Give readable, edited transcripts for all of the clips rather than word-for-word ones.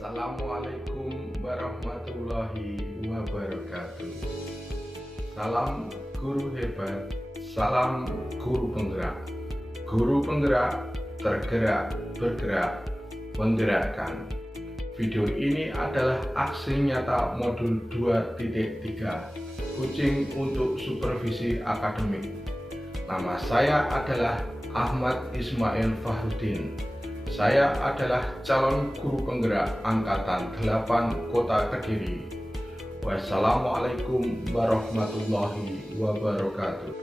Assalamualaikum warahmatullahi wabarakatuh. Salam guru hebat, salam guru penggerak. Guru penggerak tergerak, bergerak, menggerakkan. Video ini adalah aksi nyata modul 2.3 Coaching untuk Supervisi Akademik. Nama saya adalah Ahmad Ismail Fahrudin. Saya adalah calon guru penggerak Angkatan 8 Kota Kediri. Wassalamualaikum warahmatullahi wabarakatuh.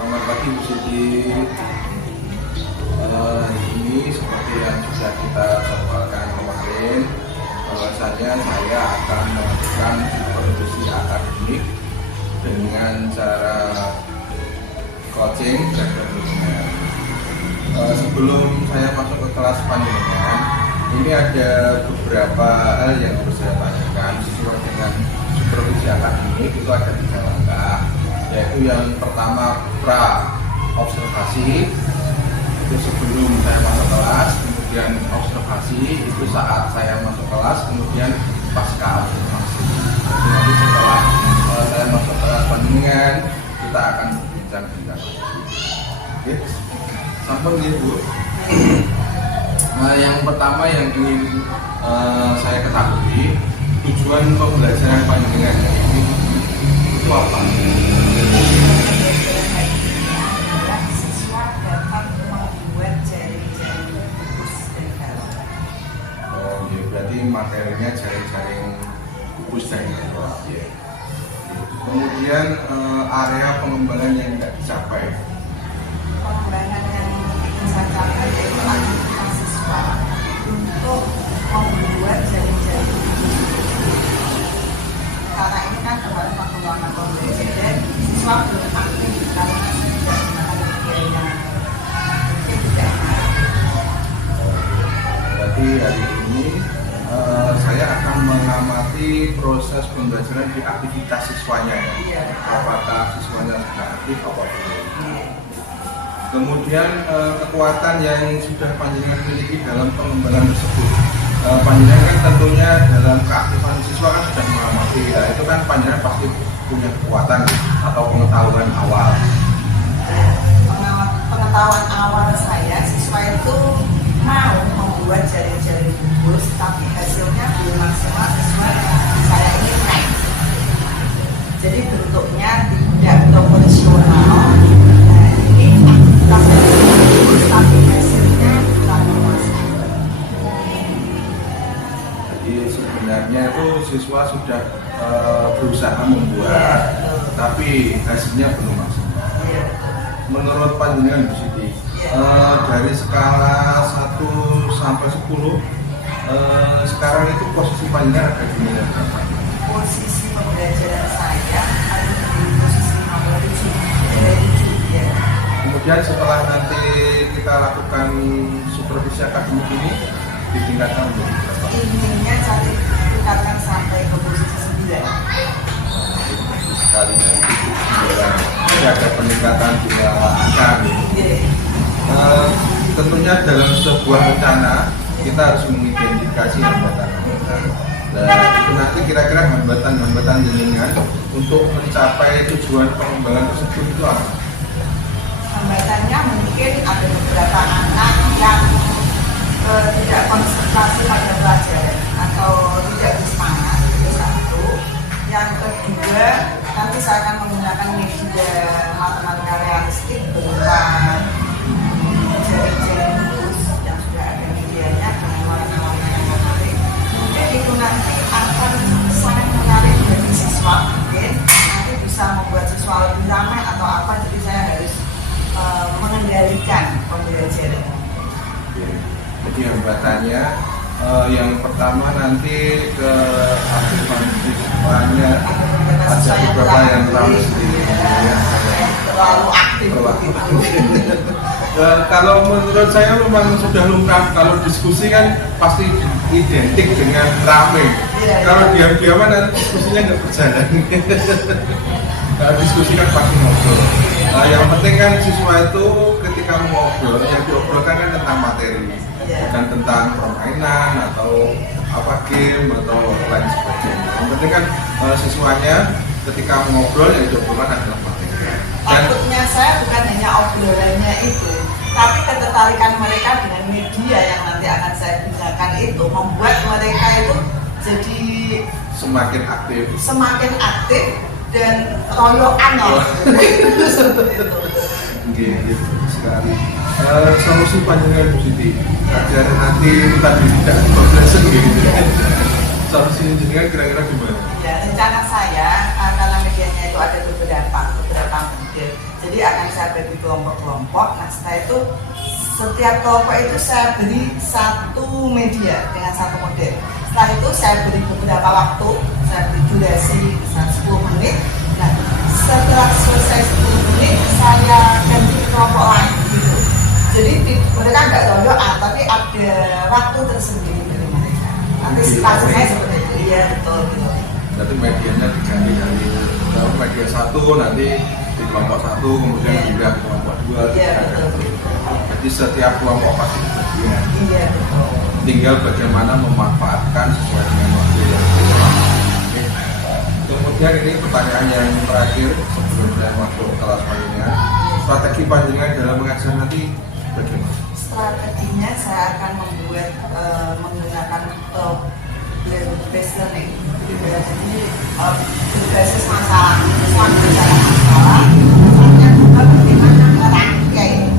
Selamat pagi Bu Siti. Ini seperti yang sudah kita jadwalkan kemarin, bahwasanya saya akan melakukan supervisi akademik dengan cara coaching dan berikutnya. Sebelum saya masuk ke kelas panjenengan, ini ada beberapa hal yang harus saya tanyakan sesuai dengan supervisi akademik. Itu ada 3 langkah, yaitu yang pertama pra observasi, itu sebelum saya masuk kelas, kemudian observasi itu saat saya masuk kelas, kemudian pasca observasi. Nanti setelah saya masuk kelas panjenengan, kita akan berbincang-bincang. Oke, sampun ya Bu. Yang pertama yang ingin saya ketahui, tujuan pembelajaran panjenengan itu apa? Siswa dapat membuat jaring-jaring kubus dan galon. Oh, ya, berarti materinya jaring-jaring kubus dan galon. Ya. Kemudian area pengembangan yang tidak dicapai. Pengembangan yang ingin saya capai yaitu aktivitas siswa untuk membuat jaring-jaring kubus. Karena ini kan dalam pengembangan pembelajaran, siswa belum aktif karena tidak menggunakan media yang tidak Berarti hari ini saya akan mengamati proses pembelajaran di aktivitas siswanya ya. Apakah siswanya sudah aktif apa belum. Kemudian kekuatan yang sudah panjenengan miliki dalam pengembangan tersebut. Panjenengan kan tentunya dalam keaktifan siswa kan sudah mengamati, ya, itu kan panjenengan pasti punya kekuatan atau pengetahuan awal. Pengetahuan awal saya, siswa itu mau membuat jaring-jaring kubus, tapi hasilnya belum maksimal sesuai yang saya inginkan. Jadi bentuknya tidak proporsional. Nah, ini aktivitas kubus, tapi hasilnya kurang maksimal. Jadi sebenarnya itu siswa sudah berusaha membuat, tapi hasilnya belum maksimal. Menurut panjenengan Bu Siti, dari skala 1 sampai 10, sekarang itu posisi panjenengan ada di nilai berapa? Posisi pembelajaran saya ada di posisi nomor 7. kemudian setelah nanti kita lakukan supervisi akademik ini ditingkatkan menjadi berapa? Inginnya cari tingkatkan sampai ke posisi 9. Sekali dari 7 9 ada peningkatan jumlah angka gitu. Tentunya dalam sebuah rencana kita harus mengidentifikasi hambatan-hambatan. Nah, itu nanti kira-kira hambatan-hambatan jenengan untuk mencapai tujuan pengembangan tersebut itu apa? Hambatannya mungkin ada beberapa anak yang tidak konsentrasi pada pelajaran atau tidak bersemangat, itu satu. Yang kedua, nanti saya akan menggunakan media matematika realistik berupa jaring-jaring lurus yang sudah ada medianya dengan warna-warna yang menarik. Mungkin itu nanti akan sangat menarik bagi siswa, mungkin nanti bisa membuat siswa lebih ramai atau apa, jadi saya harus mengendalikan pembelajaran. Jadi hambatannya yang pertama nanti ke aktifan siswanya ada beberapa yang terlalu sendiri, terlalu aktif. Kalau menurut saya memang sudah lumrah, kalau diskusi kan pasti identik dengan rame. Kalau diam-diaman nanti diskusinya nggak berjalan. Kalau diskusi kan pasti ngobrol. Yang penting kan siswa itu ketika ngobrol, yang diobrolkan kan tentang materi, bukan tentang permainan atau apa game atau lain sebagainya. Yang penting kan siswanya ketika ngobrol yang diobrolkan adalah materi. Takutnya saya bukan hanya obrolannya itu, tapi ketertarikan mereka dengan media yang nanti akan saya gunakan itu membuat mereka itu jadi semakin aktif dan royokan loh. Gitu sekali. Solusi panjenengan positif agar nanti tadi tidak progression gitu. Solusi jenengan kira-kira gimana? Ya, rencana saya karena medianya itu ada beberapa model. Jadi akan saya bagi kelompok-kelompok. Nah, setelah itu setiap kelompok itu saya beri satu media dengan satu model. Setelah itu saya beri beberapa waktu, saya beri durasi bisa 10 menit. Nah, setelah selesai 10 menit saya ganti kelompok lain gitu. Jadi mereka nggak royokan, tapi ada waktu tersendiri dari mereka. Nanti situasinya seperti itu, iya betul gitu. Berarti medianya diganti dari media 1 nanti di kelompok 1 kemudian pindah ke kelompok 2. Iya betul. Jadi setiap kelompok pasti bagian. Iya betul. Tinggal bagaimana memanfaatkan sesuai dengan waktu yang ada. Kemudian ini pertanyaan yang terakhir sebelum saya masuk kelas panjenengan. Strategi panjenengan dalam mengajar nanti bagaimana? Strateginya saya akan membuat menggunakan based learning. Jadi berbasis masalah, siswa bicara masalah, misalnya juga bagaimana merangkai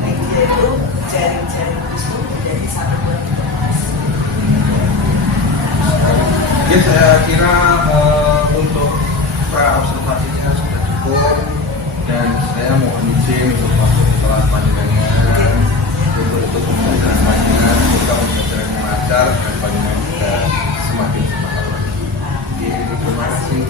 media itu jaring-jaring itu menjadi satu buah informasi. Ya saya kira untuk pra observasinya sudah cukup dan saya mohon izin untuk masuk ke kelas panjenengan untuk pembelajaran panjenengan, semoga pembelajaran yang lancar dan panjenengan juga semakin semangat lagi. Terima kasih.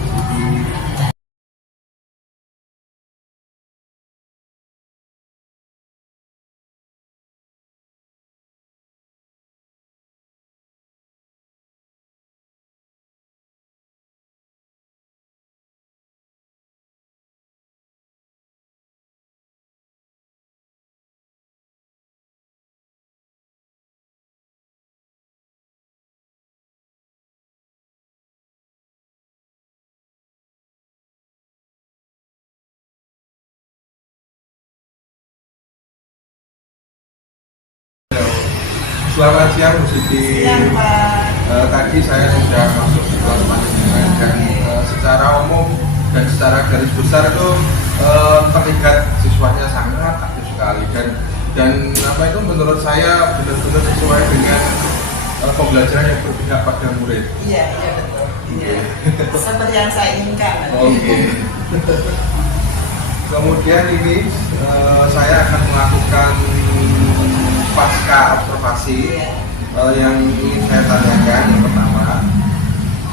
Selamat siang Bu Siti. Siang Pak. Tadi saya sudah masuk ke kelas panjenengan dan secara umum dan secara garis besar itu terlihat siswanya sangat aktif sekali dan apa itu menurut saya benar-benar sesuai dengan pembelajaran yang berpihak pada murid. Iya betul. Iya. Seperti yang saya inginkan. Oke. Kemudian ini saya akan melakukan pasca observasi yang ingin saya tanyakan. Yang pertama,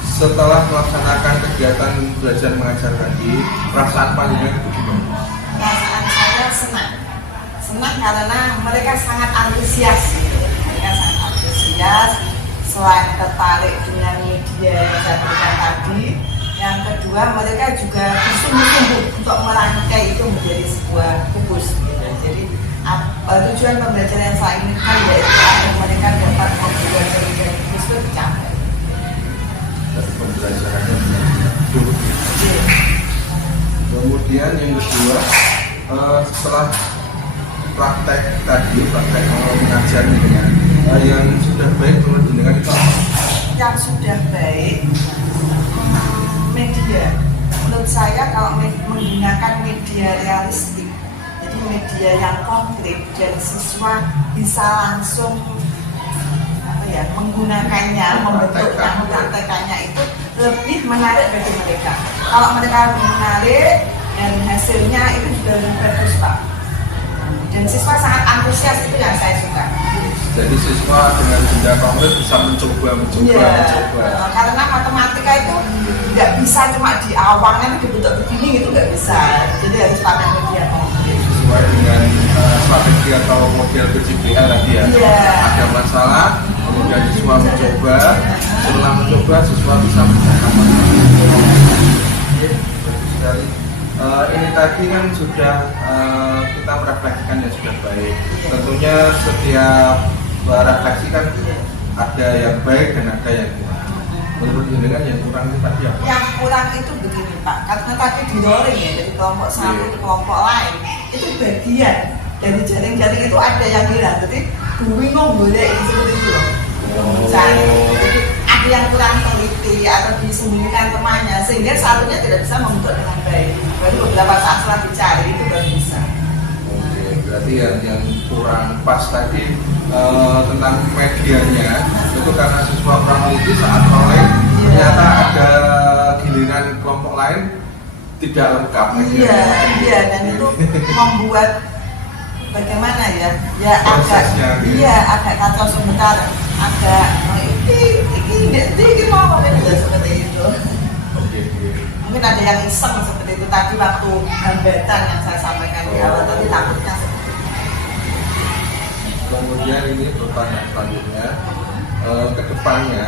setelah melaksanakan kegiatan belajar mengajar tadi, perasaan panjenengan itu gimana? Perasaan saya senang karena mereka sangat antusias gitu. Mereka sangat antusias, selain tertarik dengan media yang saya berikan tadi, yang kedua mereka juga bersungguh-sungguh untuk merangkai itu menjadi sebuah kubus gitu. Jadi tujuan pembelajaran yang saya inginkan yaitu agar mereka dapat membuat jaring-jaring kubus itu tercapai. Dari pembelajarannya kemudian yang kedua, setelah praktek tadi, praktek mengajar dengan yang sudah baik menurut jenengan itu apa? Yang sudah baik, media. Menurut saya kalau menggunakan media realistik, jadi media yang konkret dan siswa bisa langsung menggunakannya, membentuknya, mempraktekannya itu lebih menarik bagi mereka. Kalau mereka menarik dan hasilnya itu juga lebih bagus, Pak. Dan siswa sangat antusias, itu yang saya suka. Jadi siswa dengan benda konkret bisa mencoba. Karena matematika itu nggak bisa cuma di awalnya dibentuk begini, itu nggak bisa. Jadi harus pakai media konkret. Sesuai dengan strategi atau model PJBA tadi ya. Ada masalah, kemudian siswa mencoba, setelah mencoba siswa bisa mencapai. Bagus sekali. Ini tadi kan sudah kita merefleksikan yang sudah baik. Tentunya setiap refleksi kan ada yang baik dan ada yang kurang. Menurut jenengan yang kurang itu tadi apa? Yang kurang itu begini Pak, karena tadi di-rolling ya dari kelompok satu ke kelompok lain, itu bagian dari jaring-jaring itu ada yang hilang. Jadi bingung boleh seperti itu loh. Jadi ada yang kurang teliti atau disembunyikan temannya sehingga satunya tidak bisa membentuk dengan baik. Baru beberapa saat setelah dicari itu baru bisa. Oke, berarti yang kurang pas tadi tentang medianya itu karena siswa kurang teliti saat rolling ternyata ada giliran kelompok lain tidak lengkap. Iya, dan itu membuat bagaimana ya agak kacau sebentar, agak ini mau seperti itu. Mungkin ada yang iseng seperti itu tadi waktu hambatan yang saya sampaikan di awal tadi, takutnya seperti itu. Kemudian ini pertanyaan selanjutnya, ke depannya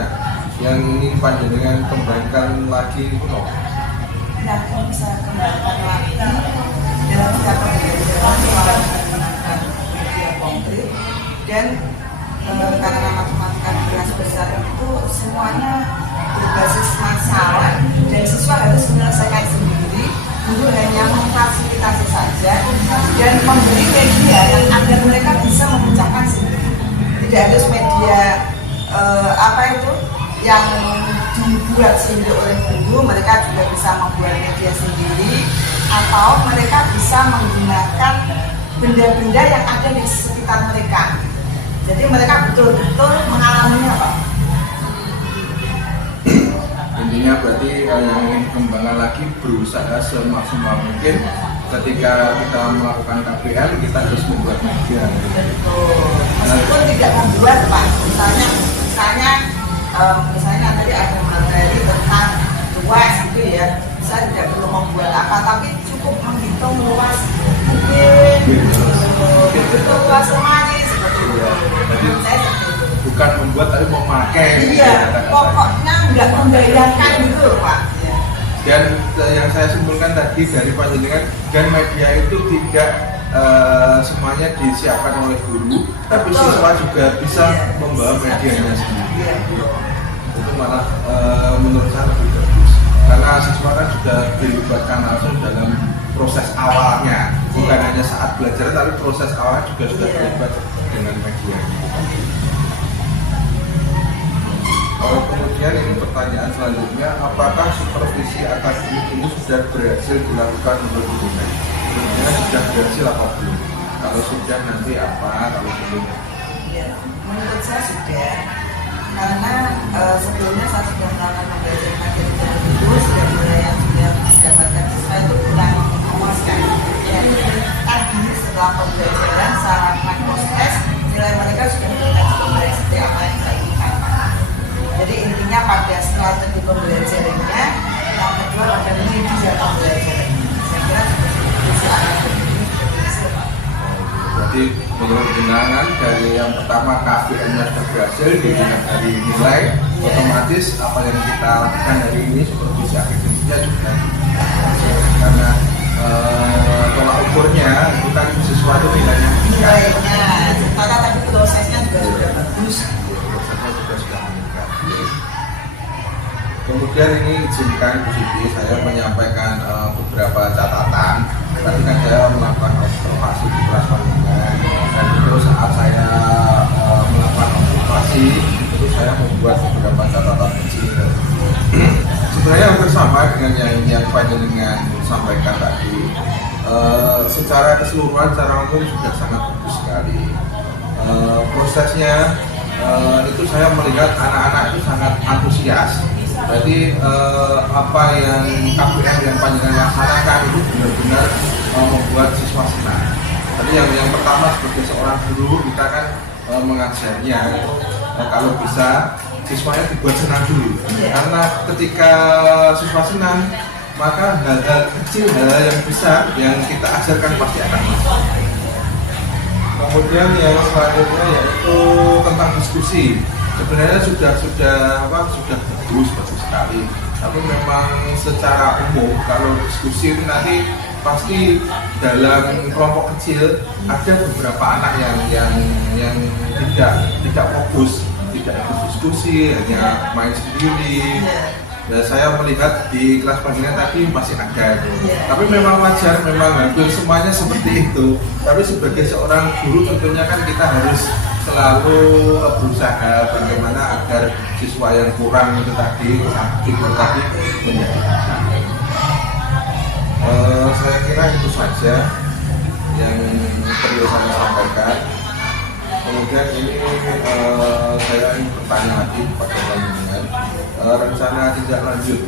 yang ingin panjenengan kembangkan lagi itu apa? Yang bisa kembangkan lagi dalam setiap pembelajaran menggunakan media konkret dan karena matematika kelas besar itu semuanya berbasis masalah dan siswa harus menyelesaikan sendiri, guru hanya memfasilitasi saja dan memberi media yang agar mereka bisa memecahkan sendiri. Tidak harus media yang dibuat sendiri oleh guru, mereka juga bisa membuat media sendiri atau mereka bisa menggunakan benda-benda yang ada di sekitar mereka. Jadi mereka betul-betul mengalaminya, Pak. Intinya berarti yang ingin kembangkan lagi berusaha semaksimal mungkin ketika kita melakukan KPM kita harus membuat media. Meskipun tidak membuat, Pak. Misalnya tadi ada materi tentang luas gitu ya, saya tidak perlu membuat apa, tapi cukup menghitung luas mungkin betul luas semuanya seperti itu. Jadi bukan membuat tapi memakai. Pokoknya nggak membayangkan gitu loh Pak. Dan yang saya simpulkan tadi dari panjenengan, dan media itu tidak semuanya disiapkan oleh guru, tapi siswa juga bisa membawa medianya sendiri. Itu malah menurut saya lebih bagus, karena siswa kan sudah dilibatkan langsung dalam proses awalnya, bukan hanya saat belajar, tapi proses awalnya juga sudah terlibat dengan media. Kemudian ini pertanyaan selanjutnya, apakah supervisi akademik ini sudah berhasil dilakukan menurut jenengan? Sudah berhasil apa belum? Kalau sudah nanti apa? Kalau belum? Ya, menurut saya sudah, karena sebelumnya saya sudah melakukan pembelajaran materi dari dulu, sudah mulai yang sudah mendapatkan siswa itu kurang memuaskan. Ya, tadi setelah pembelajaran saya lakukan proses, nilai mereka sudah meningkat cukup baik seperti apa yang saya inginkan. Jadi intinya pada strategi pembelajarannya, yang kedua pada media pembelajaran. Saya kira seperti itu. Benar-benar dari yang pertama KPM-nya sudah berhasil dilihat dari nilai, otomatis apa yang kita lakukan hari ini supervisi akademiknya juga karena tolak ukurnya itu kan sesuatu nilainya maka tapi prosesnya juga sudah bagus. Prosesnya juga sudah meningkat. Kemudian ini izinkan Bu Siti saya menyampaikan beberapa catatan. Tadi kan saya melakukan observasi di kelas panjenengan dan itu saat saya melakukan observasi itu saya membuat beberapa catatan kecil. Sebenarnya hampir sama dengan yang panjenengan sampaikan tadi. Secara keseluruhan, secara umum sudah sangat bagus sekali. Prosesnya itu saya melihat anak-anak itu sangat antusias. Jadi apa yang KPM yang panjenengan laksanakan itu benar-benar membuat siswa senang. Tadi yang pertama sebagai seorang guru kita kan mengajarnya kalau bisa siswanya dibuat senang dulu. Karena ketika siswa senang maka hal-hal kecil, hal-hal yang besar yang kita ajarkan pasti akan masuk. Kemudian yang selanjutnya yaitu tentang diskusi. Sebenarnya sudah bagus sekali. Tapi memang secara umum kalau diskusi itu nanti pasti dalam kelompok kecil ada beberapa anak yang tidak fokus, tidak ikut diskusi, hanya main sendiri. Ya, saya melihat di kelas panjenengan tadi masih ada itu. Tapi memang wajar, memang hampir semuanya seperti itu. Tapi sebagai seorang guru tentunya kan kita harus selalu berusaha bagaimana agar siswa yang kurang itu tadi menjadi saya kira itu saja yang perlu saya sampaikan. Kemudian ini saya ingin bertanya lagi kepada panjenengan rencana tindak lanjut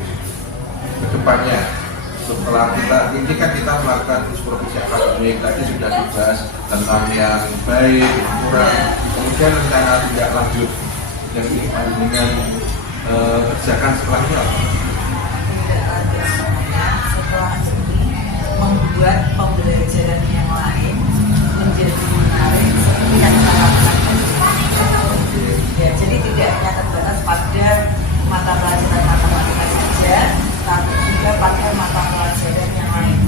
ke depannya setelah kita melakukan supervisi akademik tadi sudah dibahas tentang yang baik, yang kurang, kemudian rencana tindak lanjut yang ingin panjenengan kerjakan setelahnya. Tindak lanjutnya setelah ini membuat pembelajaran yang lain menjadi menarik seperti yang kita lakukan. Ya, jadi tidak hanya terbatas pada mata pelajaran matematika saja, tapi juga pada mata pelajaran yang lain.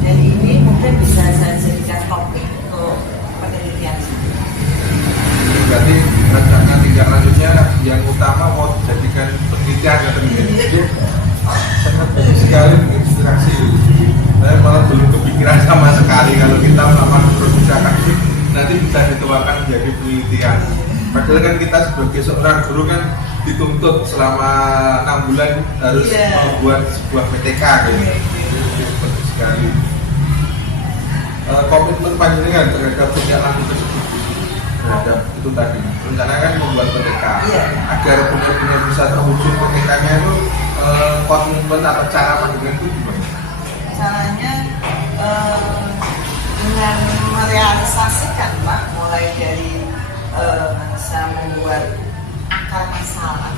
Dan ini mungkin bisa saya jadikan topik untuk penelitian. Berarti rencana tindak lanjutnya yang utama mau dijadikan penelitian atau itu sangat bagus sekali menginspirasi. Saya malah belum kepikiran sama sekali kalau kita melakukan supervisi akademik nanti bisa dituangkan menjadi penelitian. Padahal kan kita sebagai seorang guru kan dituntut selama 6 bulan harus membuat sebuah PTK gitu. Bagus sekali. Komitmen panjenengan terhadap tindak lanjut tersebut terhadap itu tadi rencana kan membuat PTK agar benar-benar bisa terwujud PTK-nya itu komitmen atau cara panjenengan itu gimana? Caranya dengan merealisasikan Pak, mulai dari bisa membuat akar masalah,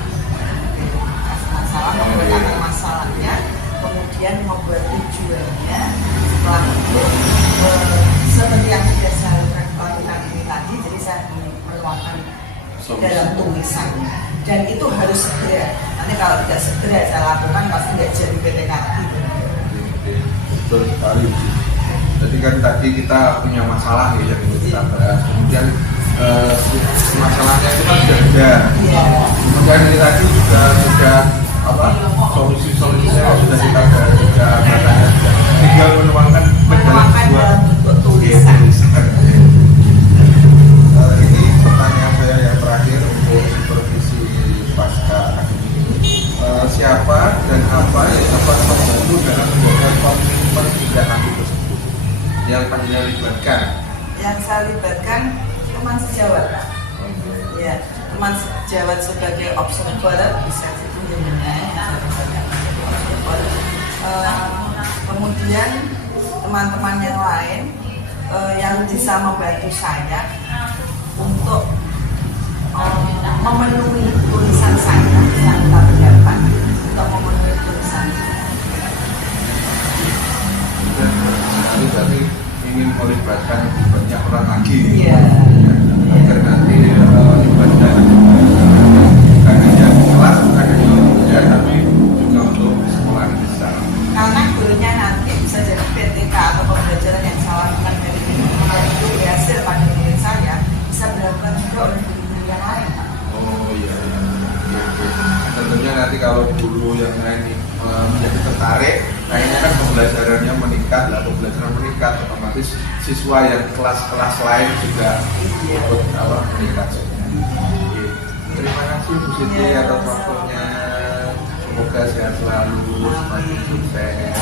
membuat akar masalahnya, kemudian membuat tujuannya. Setelah itu seperti yang sudah saya lakukan ini tadi, jadi saya menuangkan dalam tulisan dan itu harus segera. Nanti kalau tidak segera saya lakukan pasti tidak jadi PTK lagi. Betul sekali. Jadi kan tadi kita punya masalah yang kita bahas. Kemudian masalahnya itu kan sudah ada. Kemudian ini tadi juga sudah solusi-solusinya sudah kita bahas juga. Makanya tinggal menuangkan dalam sebuah tulisan. Ini pertanyaan saya yang terakhir untuk supervisi pasca akademik ini. Siapa dan apa yang dapat membantu dalam menjaga komitmen tindak lanjut tersebut yang panjenengan libatkan? Yang saya libatkan teman sejawat, ya teman sejawat sebagai observer bisa ditunjukkan. Kemudian teman-teman yang lain yang bisa membantu saya untuk memenuhi tulisan saya yang tak berdapat untuk memenuhi tulisan. Berarti ingin melibatkan banyak orang lagi. Iya. Agar nanti ibadah bukan hanya kelas, bukan hanya belajar, tapi juga untuk sekolah besar. Karena gurunya nanti bisa jadi PTK atau pembelajaran yang saya lakukan dari itu berhasil pada diri saya, bisa dilakukan juga oleh guru yang lain. Oh iya, iya. Tentunya nanti kalau guru yang lain menjadi tertarik, kayaknya kan pembelajarannya meningkat, pembelajaran meningkat, otomatis siswa yang kelas-kelas lain juga ikut meningkat. Oke. Terima kasih Bu Siti atas waktunya. Semoga sehat selalu, semakin sukses.